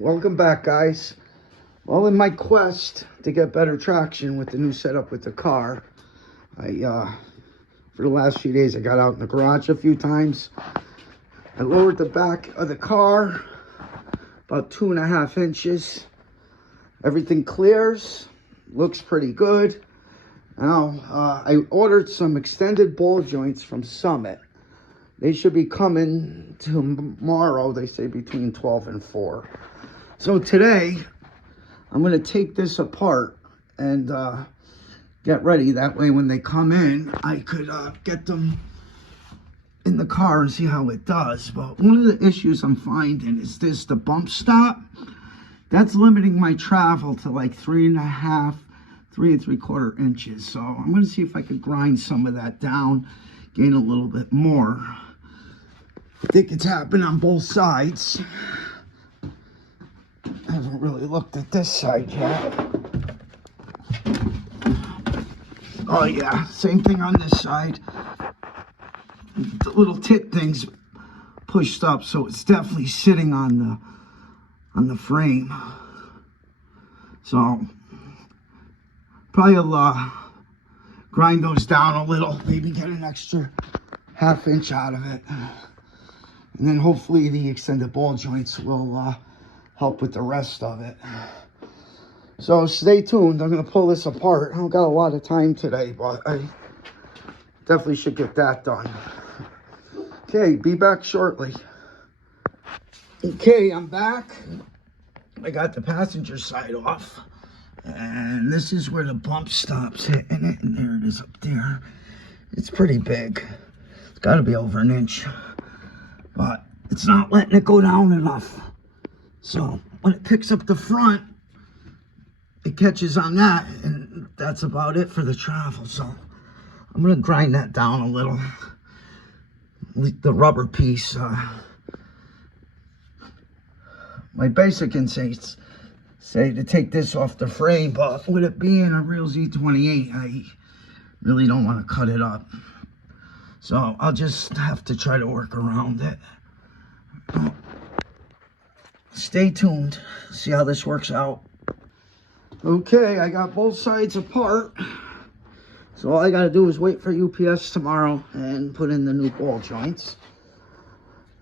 Welcome back, guys. Well, in my quest to get better traction with the new setup with the car, for the last few days, I got out in the garage a few times. I lowered the back of the car about 2.5 inches. Everything clears, looks pretty good. Now, I ordered some extended ball joints from Summit. They should be coming tomorrow, they say between 12 and 4. So today, I'm going to take this apart and get ready. That way when they come in, I could get them in the car and see how it does. But one of the issues I'm finding is the bump stop. That's limiting my travel to like 3.5, 3 3/4 inches. So I'm going to see if I could grind some of that down, gain a little bit more. I think it's happened on both sides. I haven't really looked at this side yet. Oh yeah, same thing on this side. The little tit thing's pushed up, so it's definitely sitting on the frame. So probably I'll grind those down a little, maybe get an extra 1/2 inch out of it. And then hopefully the extended ball joints will help with the rest of it. So stay tuned. I'm going to pull this apart. I don't got a lot of time today, but I definitely should get that done. Okay, be back shortly. Okay, I'm back. I got the passenger side off. And this is where the bump stops hitting it. And there it is up there. It's pretty big. It's got to be over 1 inch. But it's not letting it go down enough. So when it picks up the front, it catches on that, and that's about it for the travel. So I'm going to grind that down a little. The rubber piece. My basic instincts say to take this off the frame, but with it being a real Z28, I really don't want to cut it up. So I'll just have to try to work around it. Stay tuned, see how this works out. Okay, I got both sides apart. So all I gotta do is wait for UPS tomorrow and put in the new ball joints.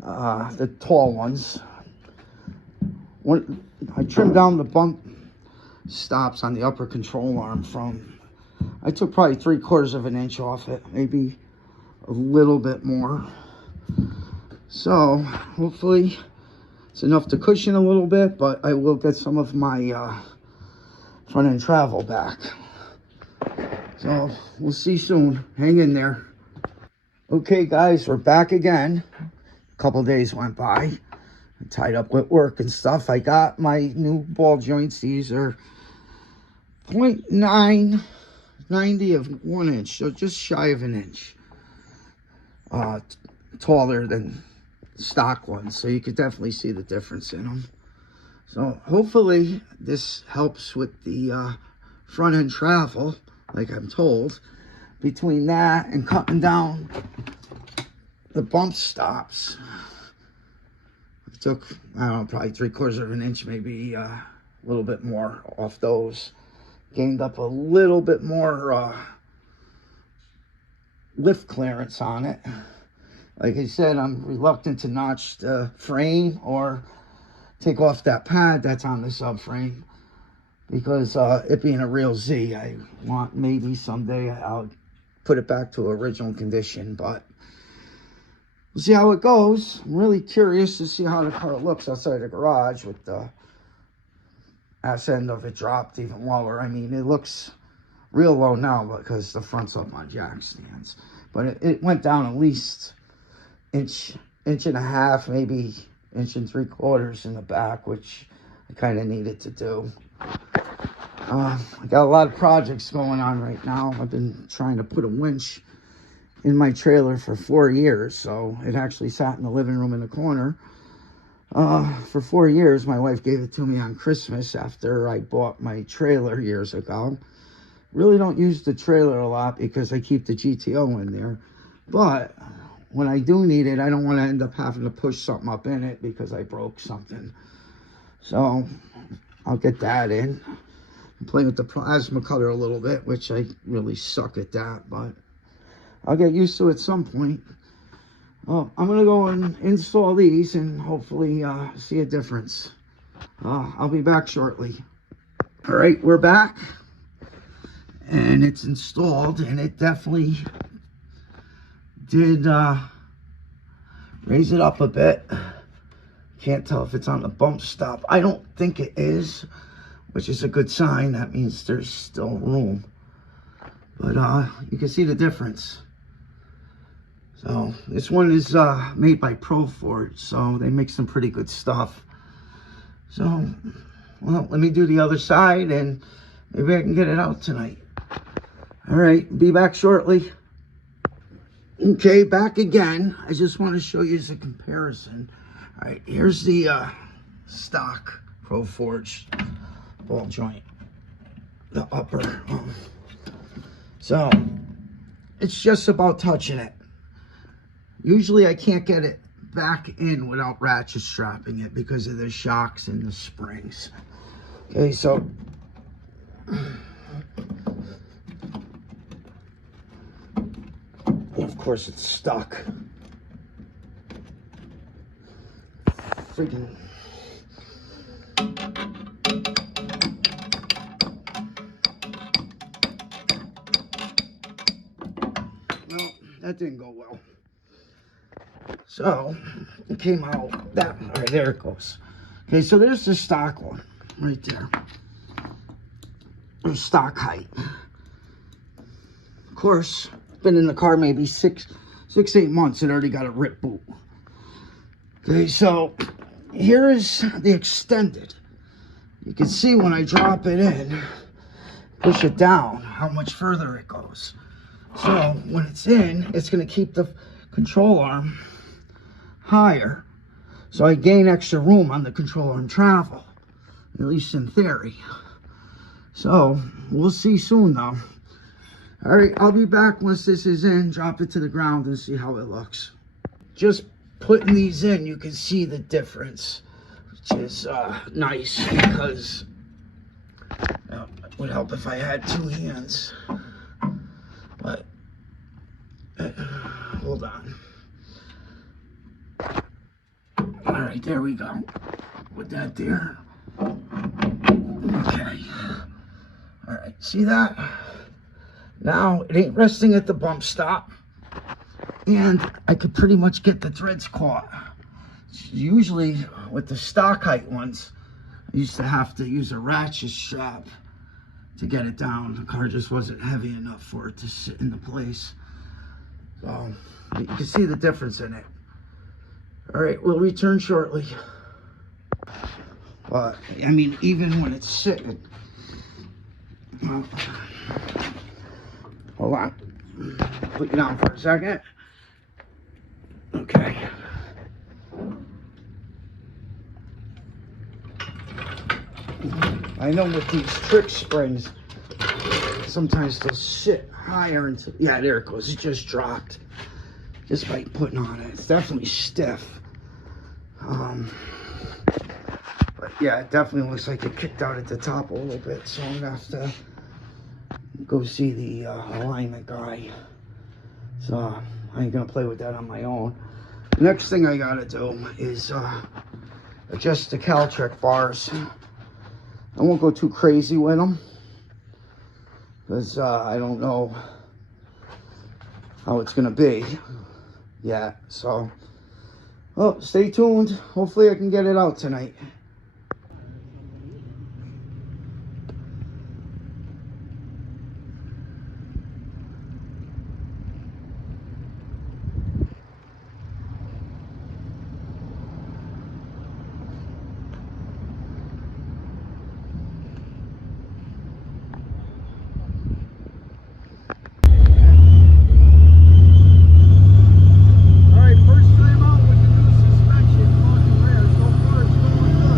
The tall ones. I trimmed down the bump stops on the upper control arm from, I took probably 3/4 inch off it, maybe a little bit more. So hopefully it's enough to cushion a little bit, but I will get some of my front end travel back. So we'll see soon. Hang in there. Okay guys, we're back again. A couple days went by. I tied up with work and stuff. I got my new ball joints. These are 0.990 of 1 inch, so just shy of 1 inch. Taller than stock ones, so you could definitely see the difference in them. So hopefully this helps with the front end travel, like I'm told. Between that and cutting down the bump stops, I took, I don't know, probably 3/4 inch, maybe a little bit more off those. Gained up a little bit more lift clearance on it. Like I said, I'm reluctant to notch the frame or take off that pad that's on the subframe, because it being a real Z, I want maybe someday I'll put it back to original condition, but we'll see how it goes. I'm really curious to see how the car looks outside the garage with the ass end of it dropped even lower. I mean, it looks real low now because the front's up on jack stands, but it went down at least inch and a half, maybe 1 3/4 inches in the back, which I kind of needed to do. I got a lot of projects going on right now. I've been trying to put a winch in my trailer for 4 years, so it actually sat in the living room in the corner for 4 years. My wife gave it to me on Christmas after I bought my trailer years ago. Really don't use the trailer a lot because I keep the GTO in there, but when I do need it, I don't want to end up having to push something up in it because I broke something. So I'll get that in. I'm playing with the plasma cutter a little bit, which I really suck at that, but I'll get used to it at some point. I'm going to go and install these and hopefully see a difference. I'll be back shortly. All right, we're back. And it's installed, and it definitely did raise it up a bit. Can't tell if it's on the bump stop. I don't think it is, which is a good sign. That means there's still room. But you can see the difference. So this one is made by Proforaged, so they make some pretty good stuff. So, well, let me do the other side, and maybe I can get it out tonight. All right, be back shortly. Okay, back again. I just want to show you as a comparison. All right, here's the stock Proforaged ball joint, the upper. So it's just about touching it. Usually I can't get it back in without ratchet strapping it because of the shocks and the springs. Okay, so of course it's stuck. Freaking well, that didn't go well. So it came out that, all right, there it goes. Okay, so there's the stock one right there. There's stock height. Of course, been in the car maybe 8 months. It already got a rip boot. Okay, so here is the extended. You can see when I drop it in, push it down, how much further it goes. So when it's in, it's going to keep the control arm higher, so I gain extra room on the control arm travel, at least in theory. So we'll see soon though. All right, I'll be back once this is in, drop it to the ground and see how it looks. Just putting these in, you can see the difference, which is nice, because it would help if I had 2 hands, but hold on. All right, there we go. With that there. Okay. All right, see that? Now, it ain't resting at the bump stop. And I could pretty much get the threads caught. Usually, with the stock height ones, I used to have to use a ratchet strap to get it down. The car just wasn't heavy enough for it to sit into place. So, you can see the difference in it. All right, we'll return shortly. But, I mean, even when it's sitting. Hold on. Put you down for a second. Okay. I know with these trick springs, sometimes they'll sit higher until, yeah, there it goes. It just dropped. Just by putting on it. It's definitely stiff. But yeah, it definitely looks like it kicked out at the top a little bit. So I'm gonna have to go see the alignment guy. So I ain't gonna play with that on my own. Next thing I gotta do is adjust the Caltrek bars. I won't go too crazy with them, because I don't know how it's gonna be yet. So, well, stay tuned. Hopefully I can get it out tonight. All right, first time out with the new suspension. Fucking rare. So far it's going good.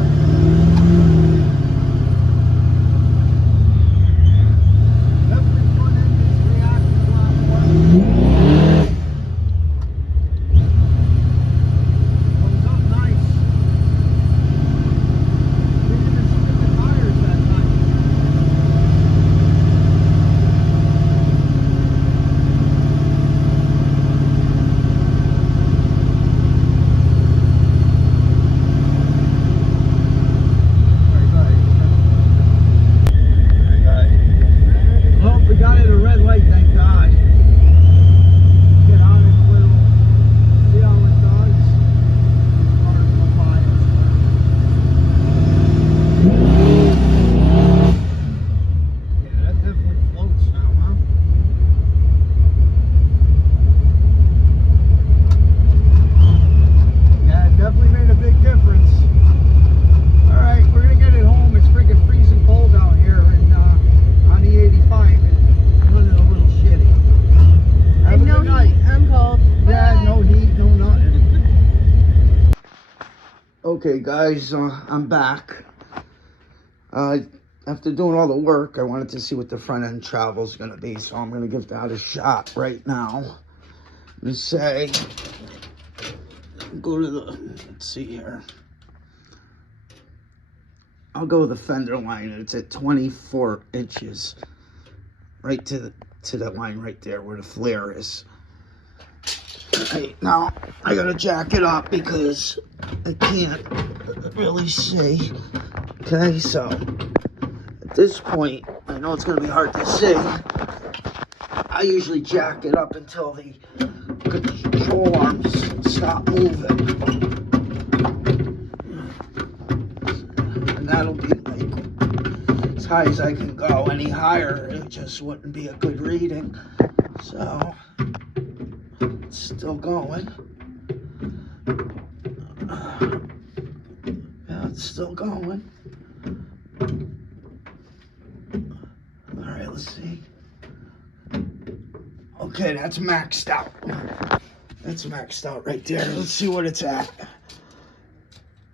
Okay, guys, I'm back. After doing all the work, I wanted to see what the front end travel is going to be, so I'm going to give that a shot right now. Let me say, go to the, let's see here. I'll go with the fender line, and it's at 24 inches, right to that line right there where the flare is. Right, now, I got to jack it up because I can't really see. Okay, so at this point, I know it's going to be hard to see. I usually jack it up until the control arms stop moving. And that'll be like as high as I can go. Any higher, it just wouldn't be a good reading. So, it's still going. Yeah, it's still going. Alright, let's see. Okay, that's maxed out. That's maxed out right there. Let's see what it's at.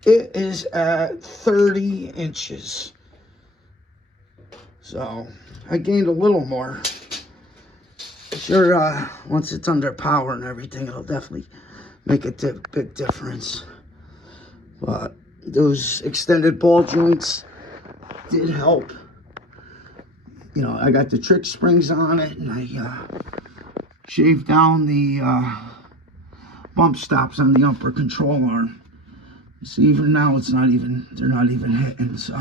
It is at 30 inches. So, I gained a little more. Sure, once it's under power and everything, it'll definitely make a big difference. But those extended ball joints did help. You know, I got the trick springs on it, and I shaved down the bump stops on the upper control arm. So even now, they're not even hitting, so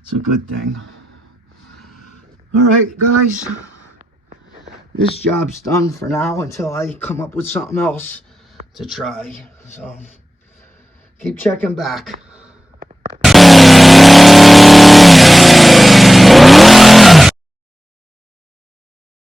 it's a good thing. All right, guys, this job's done for now until I come up with something else to try. So keep checking back.